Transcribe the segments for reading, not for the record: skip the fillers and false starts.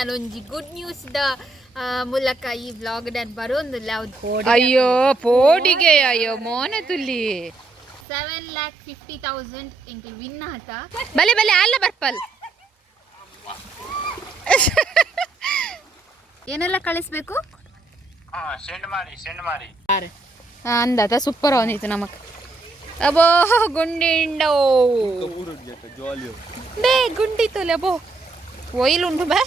ಅಲ್ಲೊಂಜಿ good news the ಮೂಲಕ ಈ vlog ನಾನು ಬರೋಂದಿಲ್ಲ. ಅಯ್ಯೋ ಪೋಡಿಗೆ ಅಯ್ಯೋ ಮೋನ ತುಲಿ 7,50,000 ಇಂಕ್ ವಿನ್ ಆತ. ಬಲೆ ಬಲೆ ಅಲ್ಲ ಬರ್ಪಲ್ ಏನೆಲ್ಲ ಕಳಿಸ್ಬೇಕು ಸೆಂಡ್ ಮಾಡಿ ಅಂದಾತ ಸೂಪರ್ ಅವನಿತ್ತು ನಮಕ್ ಅಬೋ ಗುಂಡಿಂಡೋ ಬೇ ಗುಂಡಿತ್ತೋಲೆ ಅಬೋ ಒಯ್ಲುಂಟು ಬಾ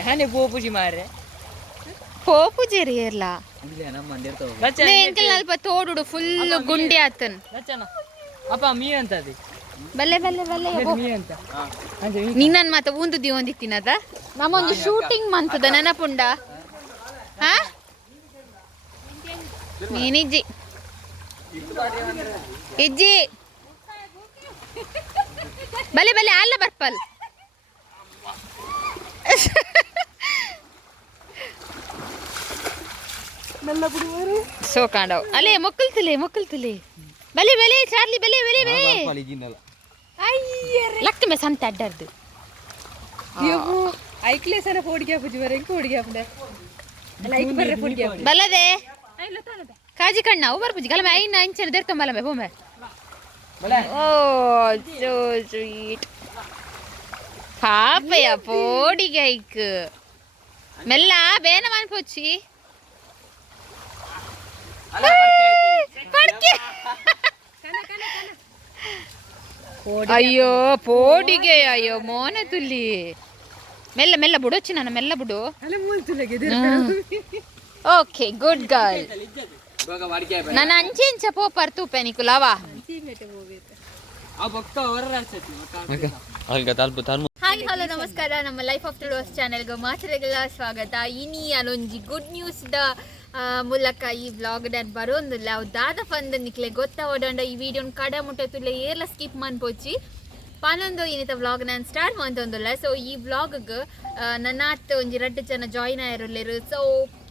ಯಾನೆ ಪೋಪುಜಿ ಮಾರೆ ಪೋಪುಜಿ ರೀ ಎಲ್ಲ ಎಂಕಲ್ ಅಲ್ಪ ತೋಡುಡು ಫುಲ್ ಗುಂಡಿ ಆತನ್ ಅಪ್ಪ ಮೀ ಅಂತದಿ ಬಲ್ಲೆ ಬಲ್ಲೆ ಬಲ್ಲೆ ಮೀ ಅಂತ ನಿನ್ನನ್ ಮಾತ ಉಂದುದಿ ಒಂದಿತ್ತಿನದ ನಮ್ಮೊಂದು ಶೂಟಿಂಗ್ ಮಂತದ ನೆನಪುಂಡ ಹಾ ನೀನಿಜ್ಜಿ ಇಜ್ಜಿ ಬಲೆ ಬಲೆ ಅಲ್ಲ ಬರ್ಪಲ್ ಸೋ ಕಾಂಡವ್ ಅಲ್ಲೇ ಮೊಕ್ಕಲ್ತಿಲೆ ಬಲೆ ಬಲೆ ಚಾರ್ಲಿ ಬಲೆ ಬಲೆ ಬಲೆ ಲಕ್ಕ ಮೆ ಸಂತ ಅಡ್ಡರ್ದು ಐಕ್ಲೆ ಸರ ಪೋಡಿಗೆ ಪುಜಿ ಬರ ಇಂಕ ಪೋಡಿಗೆ ಅಪ್ಪಡೆ ಲೈಕ್ ಬರ್ರೆ ಪೋಡಿಗೆ ಬಲ್ಲದೆ ಕಾಜಿ ಕಣ್ಣ ಅವು ಬರ್ಪುಜಿ ಗಲಮೆ ಐನ ಇಂಚನ ದೆರ್ಕಂಬಲಮೆ ಬೊಮ್ಮೆ ಓ ಸೋ ಸ್ವೀಟ್ ಪಾಪಯ ಪೋಡಿಗೆ ಐಕ್ ಮೆಲ್ಲ ಬೇನ ಮಾನ್ಪೋಚಿ ಅಯ್ಯೋ ಪೋಡಿಗೆ ಅಯ್ಯೋ ಮೋನ ತುಲಿ ಮೆಲ್ಲ ಮೆಲ್ಲ ಬಿಡೋಚ್ಚಿ ನಾನು ಮೆಲ್ಲ ಬಿಡು ಓಕೆ ಗುಡ್ ಗರ್ಲ್ ನಾನು ಅಂಚೆ ಇಂಚ ಪೋಪರ್ ತೂಪೆ ನಿಕು ಲವಾ ಹಾಯ್ ಹಲೋ ನಮಸ್ಕಾರ ನಮ್ಮ ಲೈಫ್ ಆಫ್ TuluVas ಚಾನೆಲ್ಗೆ ಮಾತರೆಗಳ ಸ್ವಾಗತ. ಇನಿ ಅಲ್ಲೊಂಜಿ ಗುಡ್ ನ್ಯೂಸ್ ದ ಮೂಲಕ ಈ ವ್ಲಾಗ್ ನಾನು ಬರೋಂದಿಲ್ಲ. ದಾದ ಫಂದ್ ನಿಕ್ಲೆ ಗೊತ್ತಾವಡ ಈ ವಿಡಿಯೋನ ಕಡ ಮುಟ್ಟತುಲೆ ಏರ್ಲ ಸ್ಕಿಪ್ ಮಾಡ್ಪೋಚಿ ಪಾನೊಂದು ಇನ್ನಿತ ವ್ಲಾಗ್ ನಾನು ಸ್ಟಾರ್ಟ್ ಮಾಡ್ತೊಂದಿಲ್ಲ. ಸೊ ಈ ವ್ಲಾಗ್ಗೆ ನನ್ನ ಅತ್ತೆ ಒಂಜಿ 2 ಜನ ಜಾಯಿನ್ ಆಗಿರಲಿರು. ಸೊ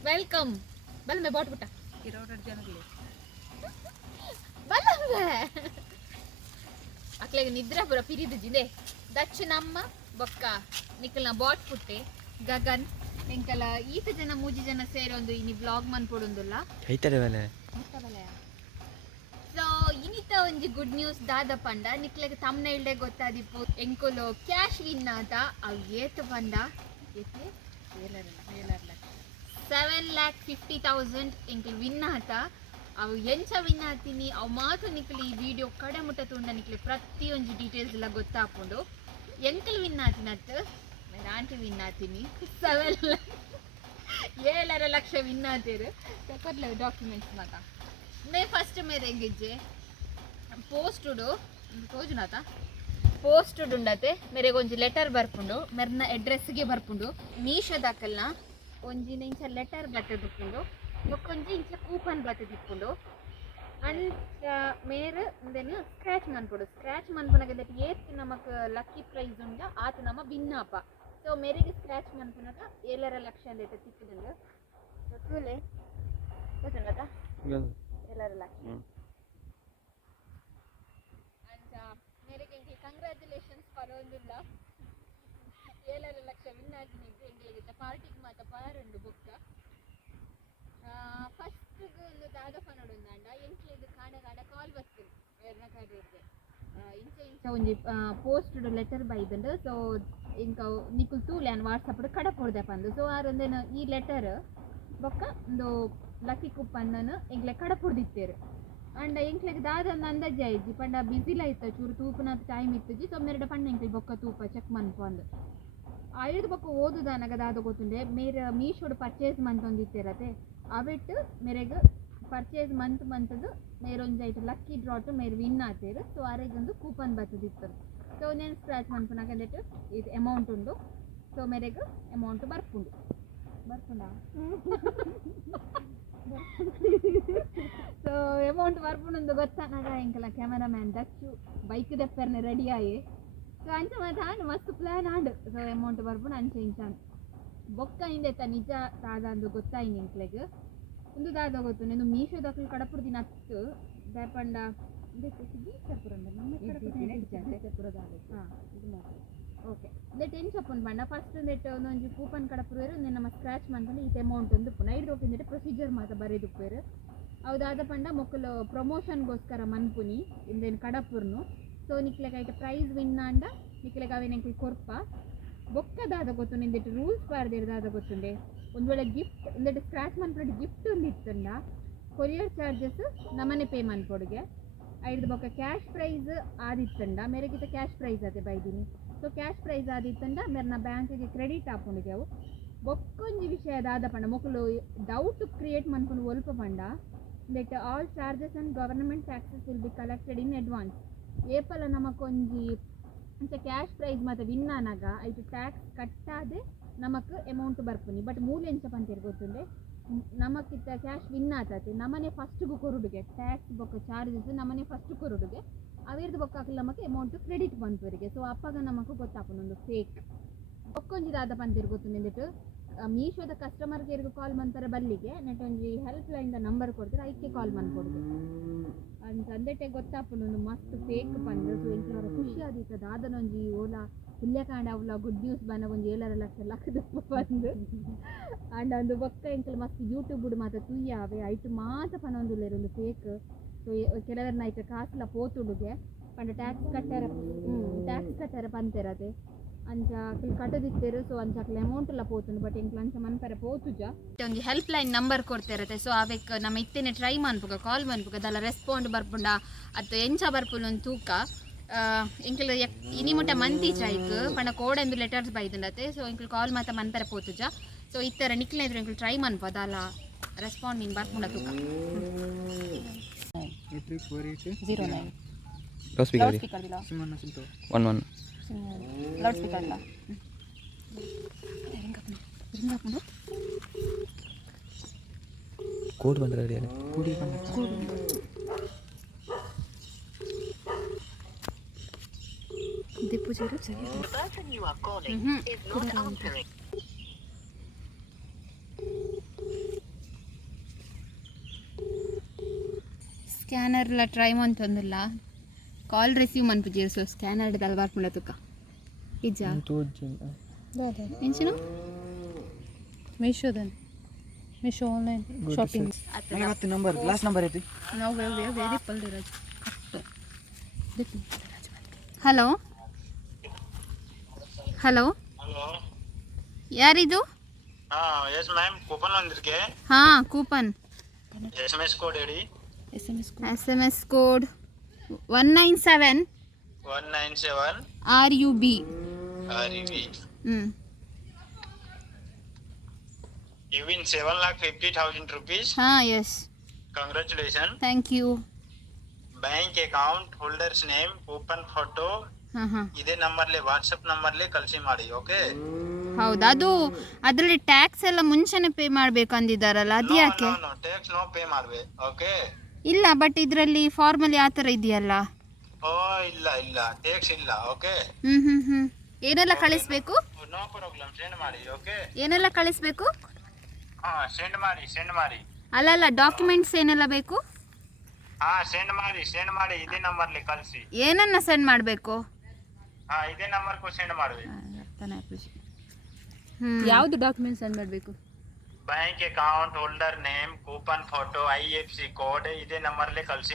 ವೆಲ್ಕಮ್ ಬಲ್ಮೆ ಬಾಟ್ ಬಿಟ್ಟ 2 ಜನ ಬಲ್ಲಂಬೆ ಅಕ್ಲೆಗೆ ನಿದ್ರೆ ಪುರ ಪಿರಿದು ಜಿದೆ ದಚ್ಚು ನಮ್ಮ ಬೊಕ್ಕ ನಿಕ್ಕಲ್ನ ಬಾಟ್ ಪುಟ್ಟೆ ಗಗನ್ ಎಂಕಲ ಈತ ಜನ 3 ಜನ ಸೇರೊಂದು ಇನಿ ವ್ಲಾಗ್ ಮನ್ಪೊಡೊಂದುಲ್ಲ ಸೊ ಇನಿತ ಒಂಜಿ ಗುಡ್ ನ್ಯೂಸ್ ದಾದ ಪಂಡ ನಿಕ್ಲೆಗೆ ತಮ್ನೈಲ್ಡೆ ಗೊತ್ತಾದಿಪ್ಪು ಎಂಕುಲು ಕ್ಯಾಶ್ ವಿನ್ ಆತ ಅವು ಏತು ಪಂಡ ಏತೆ 7,50,000 ಎಂಕುಲು ವಿನ್ ಆತ. ಅವು ಎಂಚ ವಿನ್ ಆತೀನಿ ಅವು ಮಾತು ನಿಕ್ಲಿ ಈ ವಿಡಿಯೋ ಕಡೆ ಮುಟ್ಟ ತುಂಡ ನಿಕ್ಲಿ ಪ್ರತಿಯೊಂದು ಡೀಟೇಲ್ಸ್ ಎಲ್ಲ ಗೊತ್ತಾಪುಂಡು. ಎಂಕಲ್ ವಿನ್ ಆತಿನತ್ತು ಮೇರೆ ಆಂಟಿ ವಿನ್ ಆತೀನಿ 7 ಲಕ್ಷ ವಿನ್ ಆತೀರು ಕೊಡ್ಲ ಡಾಕ್ಯುಮೆಂಟ್ಸ್ ಮಾತ ಮೇ ಫಸ್ಟ್ ಮೇರೆ ಹೆಂಗಿಜ್ಜೆ ಪೋಸ್ಟುಡು ತೋಜುನಾತ ಪೋಸ್ಟುಡು ಉಂಡತೆ ಮೇರೆಗೆ ಒಂಜಿ ಲೆಟರ್ ಬರ್ಪುಂಡು ಮೆರ್ನ ಅಡ್ರೆಸ್ಗೆ ಬರ್ಪುಂಡು ಮೀಶೋ ದಾಕಲ್ನ ಒಂಜಿನ ಇಂಚ ಲೆಟರ್ ಬರ್ತದಿಪ್ಪುಂಡು ಬೊಕ್ಕೊಂಜಿ ಇಂಚ ಕೂಪನ್ ಬರ್ತದಿಪ್ಪುಂಡು ಅಂಚ ಮೇರೆ ಇಂದೆನು ಸ್ಕ್ರಾಚ್ ಮನ್ಪುಡು ಸ್ಕ್ರಾಚ್ ಮನ್ಪುನಾಗ ಏತ್ ನಮಕ್ ಲಕ್ಕಿ ಪ್ರೈಸ್ ಉಂಡ ಆತ ನಮ್ಮ ಭಿನ್ನಾಪ. ಸೊ ಮೇರೆಗೆ ಸ್ಕ್ರಾಚ್ ಮನ್ಪುನಾಗ 7 ಲಕ್ಷ ಅಂತ ತಿಕ್ಕುದುಂಡು ಗೊತ್ತುಲೆ ಗೊತ್ತುಂಡತ 7 ಲಕ್ಷ ಅಂಚ ಮೇರೆಗೆ ಕಂಗ್ರ್ಯಾಚುಲೇಷನ್ಸ್ ಪರೊಂದುಲ್ಲ 7 ಲಕ್ಷ ವಿನ್ ಆಗಿನಿದ್ದು ಎಂಗಳಿಗೆ ಪಾರ್ಟಿಗೆ ಮಾತ ಪಾರುಂಡು ಬೊಕ್ಕ ಫಸ್ಟ್ ಒಂದು ದಾದ ಫನೋಡು ಉಂದಾಂಡ ಎಂಕ್ಲೆಗ್ ಕಾಡ ಕಾಲ್ ಬರ್ತದೆ ಬೇರೆನ ಕಡೆಗೆ ಇಂಚ ಒಂಜಿ ಪೋಸ್ಟುಡು ಲೆಟರ್ ಬೈದುಂಡು. ಸೊ ಇಂಕ ನಿಕುಲ್ ತೂಲೆ ಅನ್ ವಾಟ್ಸಪ್ಡ್ ಕಡ ಕೊಡ್ದೆ ಪಂದು. ಸೊ ಆರೊಂದೇನು ಈ ಲೆಟರ್ ಬೊಕ್ಕ ಒಂದು ಲಕ್ಕಿ ಕುಪ್ಪನ್ನು ಎಂಕ್ಲೆ ಕಡ ಕೊಡ್ದಿತ್ತೇರು ಅಂಡ ಎಂಕ್ಲೆಗ್ ದಾದ ಒಂದು ಅಂದಾಜೆ ಆಯ್ತು ಪಂಡ ಬಿಸಿಲ ಇತ್ತು ಚೂರು ತೂಪನ ಟೈಮ್ ಇತ್ತಜಿ. ಸೊ ಮೆರಡ ಪಂಡ ಎಂಕ್ಲೆ ಬೊಕ್ಕ ತೂಪ ಚೆಕ್ ಮನ್ಪಂದು ಐದು ಬೊಕ್ಕ ಓದುದಾನಗ ದಾದ ಗೊತ್ತುಂಡೆ ಮೇರೆ ಮೀಶೋಡು ಪರ್ಚೇಸ್ ಮಂತೊಂದಿತ್ತೇರತೆ ಅವಿಟ್ಟು ಮೇರೆಗೆ ಪರ್ಚೇಸ್ ಮಂತದು ಮೇರೊಂಜಾಯ್ತು ಲಕ್ಕಿ ಡ್ರಾಟು ಮೇರೆ ವಿನ್ ಆತೇರು. ಸೊ ಆರೆಗೊಂದು ಕೂಪನ್ ಬರ್ತದಿತ್ತು. ಸೊ నేను ಸ್ಕ್ರಾಚ್ ಮನ್ಪುನಾಗ ಅಂದಟ್ಟು ಇದು ಅಮೌಂಟ್ ಉಂಡು. ಸೊ ಮೇರೆಗೆ ಅಮೌಂಟ್ ಬರ್ಪುಂಡು ಸೊ ಅಮೌಂಟ್ ಬರ್ಪುಂಡು ಗೊತ್ತಾನಾಗ ಎಂಕಲ ಕ್ಯಾಮರಾಮ್ಯಾನ್ ದಚ್ಚು ಬೈಕ್ ದೆಪ್ಪರ್ನೆ ರೆಡಿ ಆಯೆ. ಸೊ ಅಂಚ ಮಾತ ಆಂಡು ಮಸ್ತ್ ಪ್ಲಾನ್ ಆಂಡು. ಸೊ ಅಮೌಂಟ್ ಬರ್ಪುಂಡು ಅಂಚೆ ಇಂಚಾನು ಬೊಕ್ಕ ಹಿಂದೆತ್ತ ನಿಜ ದಾದ ಅಂದು ಗೊತ್ತಾಯಿನಿ ಎಂಕ್ಲೆಗ್ ಒಂದು ದಾದ ಗೊತ್ತು ನೀನು ಮೀಶೋ ದಕ್ಕಲು ಕಡಪುರ ದಿನ ಹತ್ತು ದಯಪಂಡ ಬೀಚಪುರ ನಮ್ಮ ಕಡಪುರ ಹಾಂ ಇದು ಮಾತ್ರ ಓಕೆ ನೆಟ್ ಏನು ಚಪ್ಪನ್ ಪಂಡ ಫಸ್ಟ್ ನೆಟ್ ಒಂದೊಂದು ಕೂಪನ್ ಕಡಪುರು ನಮ್ಮ ಸ್ಕ್ರಾಚ್ ಮಾಡ್ಕೊಂಡು ಈ ಅಮೌಂಟ್ ಒಂದು ಐದು ರೂಪಾಯಿ ಪ್ರೊಸೀಜರ್ ಮಾತ್ರ ಬರೆದುಪ್ಪೇರು ಹೌದಾದ ಪಂಡ ಮೊಕ್ಕಲು ಪ್ರಮೋಷನ್ಗೋಸ್ಕರ ಮನ್ಪುನಿ ಇಂದೇನು ಕಡಪುರ್ನು ಸೊ ನಿಕ್ಲೆಗೆ ಪ್ರೈಸ್ ವಿನ್ ಅಂಡ ನಿಕ್ಲೆಗೆ ಅವೇನೆಂಕಲ್ ಕೊರ್ಪ ಬೊಕ್ಕದಾದ ಗೊತ್ತು ನಿಂದಿಟ್ಟು ರೂಲ್ಸ್ ಬಾರ್ದಿರ್ದಾದ ಗೊತ್ತುಂಡೆ ಒಂದು ವೇಳೆ ಗಿಫ್ಟ್ ಇಂದಟ್ಟು ಸ್ಕ್ರಾಚ್ ಮನ್ಪುಡು ಗಿಫ್ಟ್ ಒಂದು ಇತ್ತಂಡ ಕೊರಿಯರ್ ಚಾರ್ಜಸ್ ನಮ್ಮನೆ ಪೇ ಮನ್ಪೊಡುಗೆ ಐದು ಬೊಕ್ಕ ಕ್ಯಾಶ್ ಪ್ರೈಸ್ ಆದಿತ್ತಂಡ ಮೇರೆಗಿಂತ ಕ್ಯಾಶ್ ಪ್ರೈಸ್ ಅದೇ ಬೈದೀನಿ ಸೊ ಕ್ಯಾಶ್ ಪ್ರೈಸ್ ಆದಿತ್ತಂಡ ಮೇರೆ ನಾ ಬ್ಯಾಂಕಿಗೆ ಕ್ರೆಡಿಟ್ ಹಾಕೊಂಡಿಗೆ ಅವು ಬೊಕ್ಕೊಂಜಿ ವಿಷಯದಾದ ಪಂಡ ಮೊಕ್ಕಲು ಡೌಟ್ ಕ್ರಿಯೇಟ್ ಮನ್ಕೊಂಡು ಒಲ್ಪ ಪಂಡ that all charges and government taxes will be collected in advance ಏಪಲ ನಮಕೊಂಜಿ ಅಂಚ ಕ್ಯಾಶ್ ಪ್ರೈಸ್ ಮತ್ತು ವಿನ್ ಆನಾಗ ಐಟು ಟ್ಯಾಕ್ಸ್ ಕಟ್ಟಾದೆ ನಮಕ್ ಅಮೌಂಟ್ ಬರ್ಪುನಿ ಬಟ್ ಮೂಲ ಎಂಚ ಪಂತೇರು ಗೊತ್ತುಂಡೆ ನಮಕಿತ್ತ ಕ್ಯಾಶ್ ವಿನ್ ಆತತೆ ನಮ್ಮನೆ ಫಸ್ಟ್ಗೂ ಕೊರುಡುಗೆ ಟ್ಯಾಕ್ಸ್ ಬೊಕ್ಕ ಚಾರ್ಜಸ್ ನಮ್ಮನೆ ಫಸ್ಟ್ ಕೊರುಡುಗೆ ಅವೇರ್ದು ಬೊಕ್ಕಾಕಲು ನಮಗೆ ಅಮೌಂಟ್ ಕ್ರೆಡಿಟ್ ಬಂತವರಿಗೆ ಸೊ ಅಪ್ಪಾಗ ನಮಕ್ ಗೊತ್ತಾಪನೊಂದು ಫೇಕ್ ಬೊಕ್ಕೊಂಜಿದಾದ ಪಂತೇರು ಗೊತ್ತು ನಿಂದಿಟ್ಟು ಮೀಶೋದ ಕಸ್ಟಮರ್ ಕೇರ್ಗೆ ಕಾಲ್ ಮಾಡ್ತಾರೆ ಬಲ್ಲಿಗೆ ನೆಟ್ ಒಂಜಿ ಹೆಲ್ಪ್ ಲೈನ್ದ ನಂಬರ್ ಕೊಡ್ತಾರೆ ಐಕ್ಕೆ ಕಾಲ್ ಮಾಡ್ಕೊಡ್ದು ಅಂತ ಅಂದೆಟ್ಟೆ ಗೊತ್ತಾಪನೊಂದು ಮಸ್ತ್ ಫೇಕ್ ಪಂದು ಸೊ ಎಂಕ್ಲವರ ಖುಷಿ ಆದಿತ್ತದ ಆದನೊಂಜಿ ಓಲಾ ಹುಲ್ಯಕಾಂಡ ಅವಲ ಗುಡ್ ನ್ಯೂಸ್ ಬನ್ನ ಒಂಜಿ 7 ಲಕ್ಷ ಬಂದು ಅಂಡ್ ಒಂದು ಬೊಕ್ಕ ಎಂಕಲ್ ಮಸ್ತ್ ಯೂಟ್ಯೂಬ್ ಮಾತ ತುಯ್ಯಾವೆ ಐಟು ಮಾತ ಪನೊಂದುಲ್ಲೇರು ಒಂದು ಫೇಕ್ ಸೊ ಕೆಲವರನ್ನ ಐತೆ ಕಾಸುಲ ಪೋತುಡುಗೆ ಪಂಡ ಟ್ಯಾಕ್ಸ್ ಕಟ್ಟಾರ ಪಂತೆರದೆ ಅಂಚ ಕಟ್ಟದಿತ್ತೇರು ಸೊ ಅಂಚಕ್ಲ ಅಮೌಂಟ್ ಎಲ್ಲ ಪೋತುಂಡು ಬಟ್ ಎಂಕ್ಲ ಅಂಚ ಮನ್ಪರೆ ಪೋತುಜ ಒಂದು ಹೆಲ್ಪ್ ಲೈನ್ ನಂಬರ್ ಕೊಡ್ತಿರತ್ತೆ ಸೊ ಅವೆಕ್ ನಮ್ಮ ಇತ್ತೇನೆ ಟ್ರೈ ಮನ್ಪುಗ ಕಾಲ್ ಮನ್ಪುಗ ಅದೆಲ್ಲ ರೆಸ್ಪಾಂಡ್ ಬರ್ಪುಂಡ ಅತ್ತು ಎಂಚ ಬರ್ಪುಲ್ ತೂಕ ಎಂಕಲ್ ಇನಿ ಮುಟ್ಟ ಮಂತಿ ಚಾಯ್ಕ್ ಪಂಡ ಕೋಡೆಂದು ಲೆಟರ್ಸ್ ಬೈದುಂಡತೆ ಸೊ ಎಂಕಲ್ ಕಾಲ್ ಮಾತ ಮನ್ಪರೆ ಪೋತುಜ ಸೊ ಇತ್ತರ ನಿಕ್ಲೆ ಇದ್ರು ಎಂಕಲ್ ಟ್ರೈ ಮನ್ಪು ಅದಲ್ಲ ರೆಸ್ಪಾಂಡ್ ನಿಂಗೆ ಬರ್ಪುಂಡ ತೂಕ 09 ಲೌಡ್ ಸ್ಪೀಕರ್ ಇಲ್ಲ 11 ಲೌಡ್ ಸ್ಪೀಕರ್ ಇಲ್ಲ ಕೋಡ್ ಬಂದ್ರೆ ರೆಡಿ ಕೂಡಿ ದಿಪ್ಪು ಜೀರು ಸ್ಕ್ಯಾನರ್ಲ ಟ್ರೈ ಮಂತೊಂದಿಲ್ಲ ಕಾಲ್ ರಿಸೀವ್ ಮನ್ಪುಜೀರು ಸೊ ಸ್ಕ್ಯಾನರ್ ದಲ್ ಬರ್ಪುಂಡ ತುಕ ಇಜ್ಜ ಎಂಚಿನ ಮೀಶೋ ಆನ್ಲೈನ್ ಶಾಪಿಂಗ್ ಮತ್ತೆ ನಂಬರ್ ಲಾಸ್ಟ್ ನಂಬರ್ ಐತಿ ನಾವು ವೇದಿ ಪಲ್ದಿರಾಜ್ ಹಲೋ ಹಲೋ ಯಾರಿದು ಎಸ್ ಮ್ಯಾಮ್ ಕೂಪನ್ ಬಂದಿರ್ಕೆ ಹಾಂ ಕೂಪನ್ SMS ಕೋಡ್ ಹೇಳಿ SMS code 197 RUB You win 7,50,000 rupees. Yes. Congratulations. Thank you. Bank account holder's name, coupon photo. ಇದೇ ನಂಬರ್ಲೆ ವಾಟ್ಸಪ್ ನಂಬರ್ಲೆ ಕಳಿಸಿ ಮಾಡಿ ಓಕೆ. ಹೌದಾ, ಅದು ಅದರಲ್ಲಿ ಟ್ಯಾಕ್ಸ್ ಎಲ್ಲ ಮುಂಚೆನೆ ಪೇ ಮಾಡಬೇಕು ಅಂದಿದ್ದಾರಲ್ಲ, ಅದು ಯಾಕೆ? ಟ್ಯಾಕ್ಸ್ ನೋ ಪೇ ಮಾಡಬೇಕು. ಓಕೆ. ಇಲ್ಲ, ಬಟ್ ಇದರಲ್ಲಿ ಫಾರ್ಮಲಿ ಆ ಥರ ಇದೆಯಲ್ಲ. ಓ ಇಲ್ಲ ಟ್ಯಾಕ್ಸ್ ಇಲ್ಲ. ಓಕೆ. ಏನೆಲ್ಲ ಕಳಿಸಬೇಕು? ನೋ ಪ್ರಾಬ್ಲಮ್, ಸೆಂಡ್ ಮಾಡಿ. ಓಕೆ. ಏನೆಲ್ಲ ಕಳಿಸಬೇಕು? ಸೆಂಡ್ ಮಾಡಿ. ಅಲ್ಲ ಡಾಕ್ಯುಮೆಂಟ್ಸ್ ಏನೆಲ್ಲ ಬೇಕು? ಸೆಂಡ್ ಮಾಡಿ ಇದೇ ನಂಬರ್ಲೆ ಕಳಿಸಿ. ಏನನ್ನ ಸೆಂಡ್ ಮಾಡಬೇಕು? ಇದೇ ನಂಬರ್ಗೂ ಸೆಂಡ್ ಮಾಡಬೇಕು. ಯಾವುದು ಡಾಕ್ಯುಮೆಂಟ್ ಸೆಂಡ್ ಮಾಡಬೇಕು? Bank account holder name, coupon photo, IFC code ಇದೇ ನಂಬರ್ಲೆ ಕಳಿಸಿ.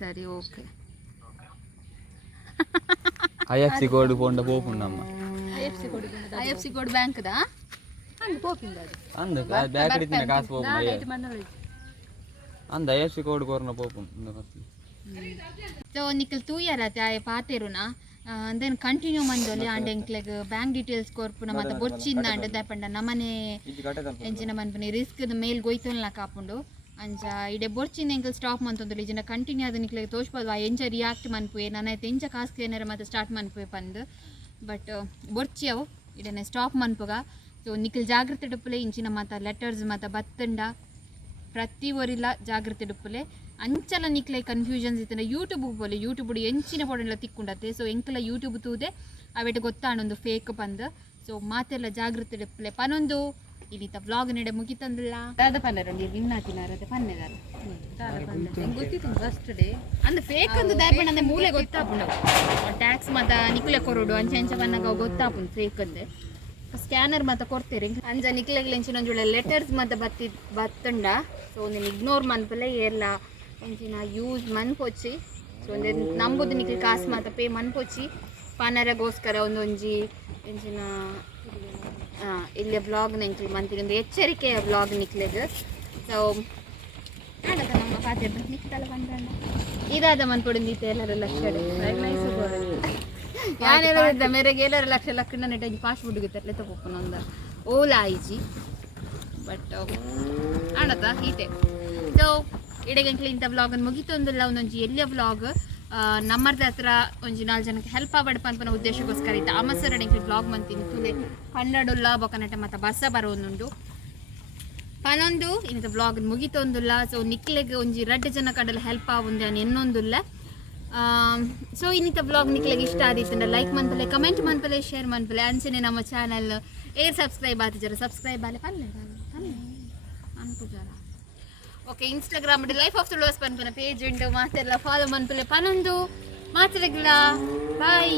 ಸರಿ ಓಕೆ. IFC ಕೋಡ್ ಪೋಂಡ ಪೋಪುಂಡಮ್ಮ. IFC ಕೋಡ್ ಬ್ಯಾಂಕ್ದ ಅಂದ್ ಪೋಪಿಂದ ಅದು ಅಂದ ಬ್ಯಾಕ್ ರಿತಿನ ಕಾಸು ಪೋಪುಂಡ ಅಂದ IFC ಕೋಡ್ ಕೋರ್ನ ಪೋಪುಂಡ. ಸೊ ನಿಕಲ್ ತೂಯರತೆ ಆಯ ಪಾತೆರುನ ದೆನ್ ಕಂಟಿನ್ಯೂ ಮಂದೊಲಿ ಆಂಡ್ ಎಂಕ್ಲೆಗ್ ಬ್ಯಾಂಕ್ ಡೀಟೇಲ್ಸ್ ಕೊರ್ಪುನ ಮತ್ತೆ ಬೊಚ್ಚಿಂದ ಅಂಡ್ ದಪಂಡ ನಮನೆ ಎಂಚಿನ ಮನ್ಪುನಿ ರಿಸ್ಕ್ ಮೇಲ್ ಗೊಯ್ತೊಲ್ನ ಕಾಪುಂಡು ಅಂಚ ಇಡೆ ಬೊರ್ಚಿಂದ ಎಂಕಲ್ ಸ್ಟಾಪ್ ಮಂತೊಂದುಲ್ಲ ಇಜಿನ ಕಂಟಿನ್ಯೂ ಆದ ನಿಕ್ಲೆಗ್ ತೋಚ್ಪಲ್ವ ಎಂಚ ರಿಯಾಕ್ಟ್ ಮನ್ಪುವೆ ನನ್ನೈತೆ ಎಂಚ ಕಾಸ್ಕ್ ಏನಾರ ಮತ್ತೆ ಸ್ಟಾರ್ಟ್ ಮನ್ಪುವೆ ಪಂದ್ ಬಟ್ ಬೊರ್ಚಿ ಅವು ಇಡನೆ ಸ್ಟಾಪ್ ಮನ್ಪುಗ. ಸೊ ನಿಖಿಲ್ ಜಾಗ್ರತೆ ಡುಪ್ಪಲೆ ಇಂಚಿನ ಮಾತ ಲೆಟರ್ಸ್ ಮಾತ ಬತ್ತಂಡ ಪ್ರತಿ ಒರಿಲ್ಲ ಜಾಗ್ರತೆ ಡುಪ್ಪಲೆ ಅಂಚಲ ನಿಕ್ಲೆ ಕನ್ಫ್ಯೂಷನ್ಸ್ ಇತ್ತಂಡ ಯೂಟ್ಯೂಬ್ ಬೋಲೆ ಯೂಟ್ಯೂಬ್ ಎಂಚಿನ ಪೊಡೆಲ್ಲ ತಿಕ್ಕೊಂಡತ್ತೆ. ಸೊ ಎಂಕಲ ಯೂಟ್ಯೂಬ್ ತೂದೆ ಅವೆಟ್ ಗೊತ್ತಾಣೊಂದು ಫೇಕ್ ಪಂದ್. ಸೊ ಮಾತೆಲ್ಲ ಜಾಗ್ರತೆ ಡುಪ್ಪಲೆ ಪನೊಂದು ಇದೀತ ವ್ಲಾಗ್ ನಡೆ ಮುಗಿತಂದಿಲ್ಲ ದಾದ ಪನ್ನರ ವಿನ್ನ ತಿನ್ನಾರತ್ತೆ ಪನ್ನೆದಾರ ಗೊತ್ತಿತ್ತು ಫಸ್ಟ್ ಡೇ ಅಂದ್ ಫೇಕ್ ಅಂದ್ ದಾರ್ಪಣ ಅಂದ್ರೆ ಮೂಲೆ ಗೊತ್ತಾಪುಂಡ ಟ್ಯಾಕ್ಸ್ ಮತ್ತ ನಿಕ್ಲೆ ಕೊರೋಡು ಅಂಚೆ ಅಂಚೆ ಬನ್ನಾಗ ಗೊತ್ತಾಪುಂಡು ಫೇಕ್ ಅಂದೆ ಸ್ಕ್ಯಾನರ್ ಮತ್ತ ಕೊಡ್ತೀರಿ ಅಂಜ ನಿಕ್ಲೆಗ್ಲ ಎಂಚಿನ ಒಂಜುಳ ಲೆಟರ್ಸ್ ಮತ್ತ ಬತ್ತಂಡ ಸೊ ಒಂದಿನ ಇಗ್ನೋರ್ ಮನ್ಪಲೆ ಏರ್ಲ ಎಂಚಿನ ಯೂಸ್ ಮನ್ಪೊಚ್ಚಿ ಸೊ ಒಂದೇ ನಂಬುದು ನಿಕ್ಲೆ ಕಾಸು ಮತ್ತ ಪೇ ಮನ್ಪೊಚ್ಚಿ ಪನರಗೋಸ್ಕರ ಒಂದೊಂಜಿ ಎಂಚಿನ ಇಲ್ಲಿ ಬ್ಲಾಗ್ ನೆಂಚು ಮಂತಿನ ಒಂದು ಎಚ್ಚರಿಕೆಯ ಬ್ಲಾಗ್ ನಿಕ್ಲೆಗ್ ಸೊ ಆಡದ ನಮ್ಮ ಪಾತ್ರೆ ನಿಕ್ತಲ್ಲ ಬಂದ್ರಣ್ಣ ಇದಾದ ಮನ್ಪೊಡಿಂದಿತ್ತೆ ಎಲ್ಲರ ಲಕ್ಷ ಯಾನೆಲ್ಲ ಮೇರೆಗೆ ಎಲ್ಲರ ಲಕ್ಷ ಲಕ್ಷಣ ನೆಟ್ಟ ಫಾಸ್ಟ್ ಫುಡ್ ಗಿತ್ತಲೆ ತಗೋಪನ ಒಂದು ಓಲಾ ಐಜಿ ಬಟ್ ಆಡದ ಈಟೆ ಸೊ ಇಡಗಂಟ್ಲೆ ಇಂಥ ವ್ಲಾಗನ್ನು ಮುಗಿತೊಂದಿಲ್ಲ ಒಂದೊಂಜಿ ಎಲ್ಲಿಯ ವ್ಲಾಗ್ ನಮ್ಮರ್ದ ಹತ್ರ ಒಂಜಿ 4 ಜನಕ್ಕೆ ಹೆಲ್ಪ್ ಆವಡಪ ಅನ್ಪನ ಉದ್ದೇಶಕ್ಕೋಸ್ಕರ ಇತ್ತು ಅಮಸರಡೆಂಕ್ಲಿ ಬ್ಲಾಗ್ ಮಂತೀನಿ ತುಲೆ ಪನ್ನಡುಲ್ಲ ಬೊಕನಟ ಮತ್ತು ಬಸ್ಸ ಬರೋನುಂಡು ಪನೊಂದು ಇನ್ನಿತ ಬ್ಲಾಗ್ ಮುಗಿತೊಂದುಲ್ಲ ಸೊ ನಿಕ್ಲೆಗೆ ಒಂಜಿ 2 ಜನ ಕಡಲ ಹೆಲ್ಪ್ ಆವುಂದೆ అని ಎನ್ನೊಂದುಲ್ಲ ಸೊ ಇನ್ನಿತ ಬ್ಲಾಗ್ ನಿಕ್ಲೆಗೆ ಇಷ್ಟ ಆದಿತ್ತಂಡ ಲೈಕ್ ಮನ್ಪಲೆ ಕಮೆಂಟ್ ಮನ್ಪಲೆ ಶೇರ್ ಮನ್ಪಲೆ ಅಂಚನೆ ನಮ್ಮ ಚಾನಲ್ ಏರ್ ಸಬ್ಸ್ಕ್ರೈಬ್ ಆತಿಜರ ಸಬ್ಸ್ಕ್ರೈಬ್ ಆಲೆ ಪಲ್ಲೆ ಅನ್ಪುಜಾರ okay Instagram life of Tuluvas ಪನ್ಪನ ಪೇಜ್ ಉಂಟು ಮಾತೆಲ್ಲ ಫಾಲೋ ಮನ್ಪಲೆ ಪನೊಂದು ಮಾತೆರೆಗ್ಲ ಬಾಯ್